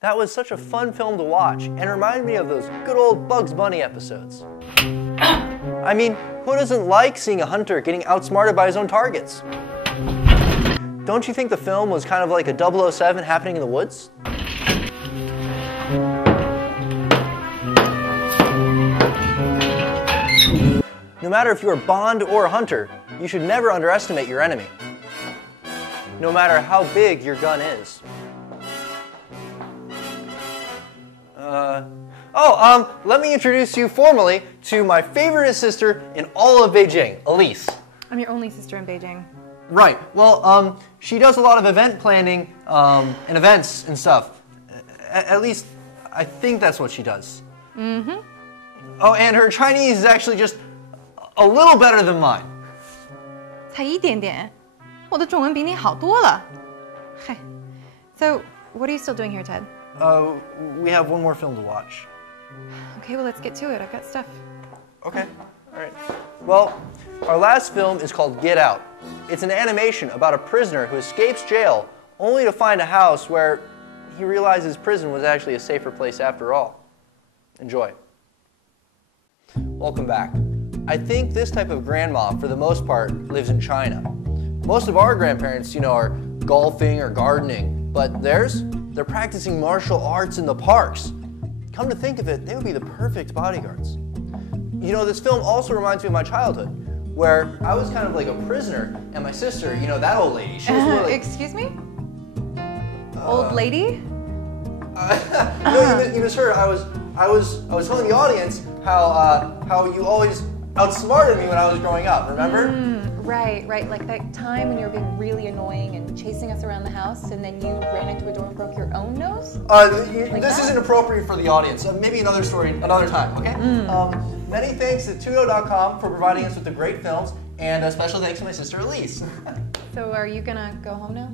That was such a fun film to watch and reminded me of those good old Bugs Bunny episodes. I mean, who doesn't like seeing a hunter getting outsmarted by his own targets? Don't you think the film was kind of like a 007 happening in the woods? No matter if you're a Bond or a hunter, you should never underestimate your enemy, no matter how big your gun is. Let me introduce you formally to my favorite sister in all of Beijing, Elise. I'm your only sister in Beijing. Right. Well, she does a lot of event planning and events and stuff. At least, I think that's what she does. Mm-hmm. Oh, and her Chinese is actually just a little better than mine. 才一点点，我的中文比你好多了。嗨 So, what are you still doing here, Ted? We have one more film to watch. Okay, well, let's get to it. I've got stuff. Okay. All right. Well, our last film is called Get Out. It's an animation about a prisoner who escapes jail only to find a house where he realizes prison was actually a safer place after all. Enjoy. Welcome back. I think this type of grandma, for the most part, lives in China. Most of our grandparents, are golfing or gardening, but they're practicing martial arts in the parks. Come to think of it, they would be the perfect bodyguards. This film also reminds me of my childhood, where I was kind of like a prisoner, and my sister, that old lady, she was really... Excuse me? Old lady? No, you misheard. I was telling the audience how you always outsmarted me when I was growing up, remember? Right. Like that time when you were being really annoying and chasing us around the house, and then you ran into a door and broke your own nose? This isn't appropriate for the audience. Maybe another story, another time, okay? Many thanks to Tudo.com for providing us with the great films, and a special thanks to my sister Elise. So are you gonna go home now?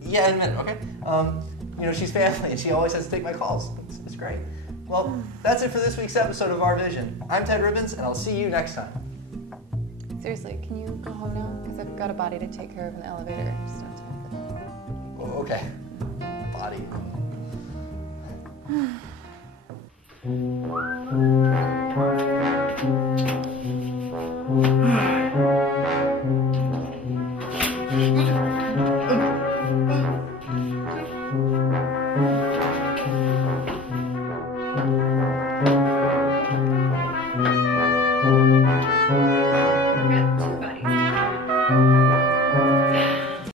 Yeah, in a minute, okay? She's family, and she always has to take my calls. It's great. Well, that's it for this week's episode of Our Vision. I'm Ted Ribbons, and I'll see you next time. Seriously, can you go home now? Because I've got a body to take care of in the elevator. Just don't have time for that. Okay. Body.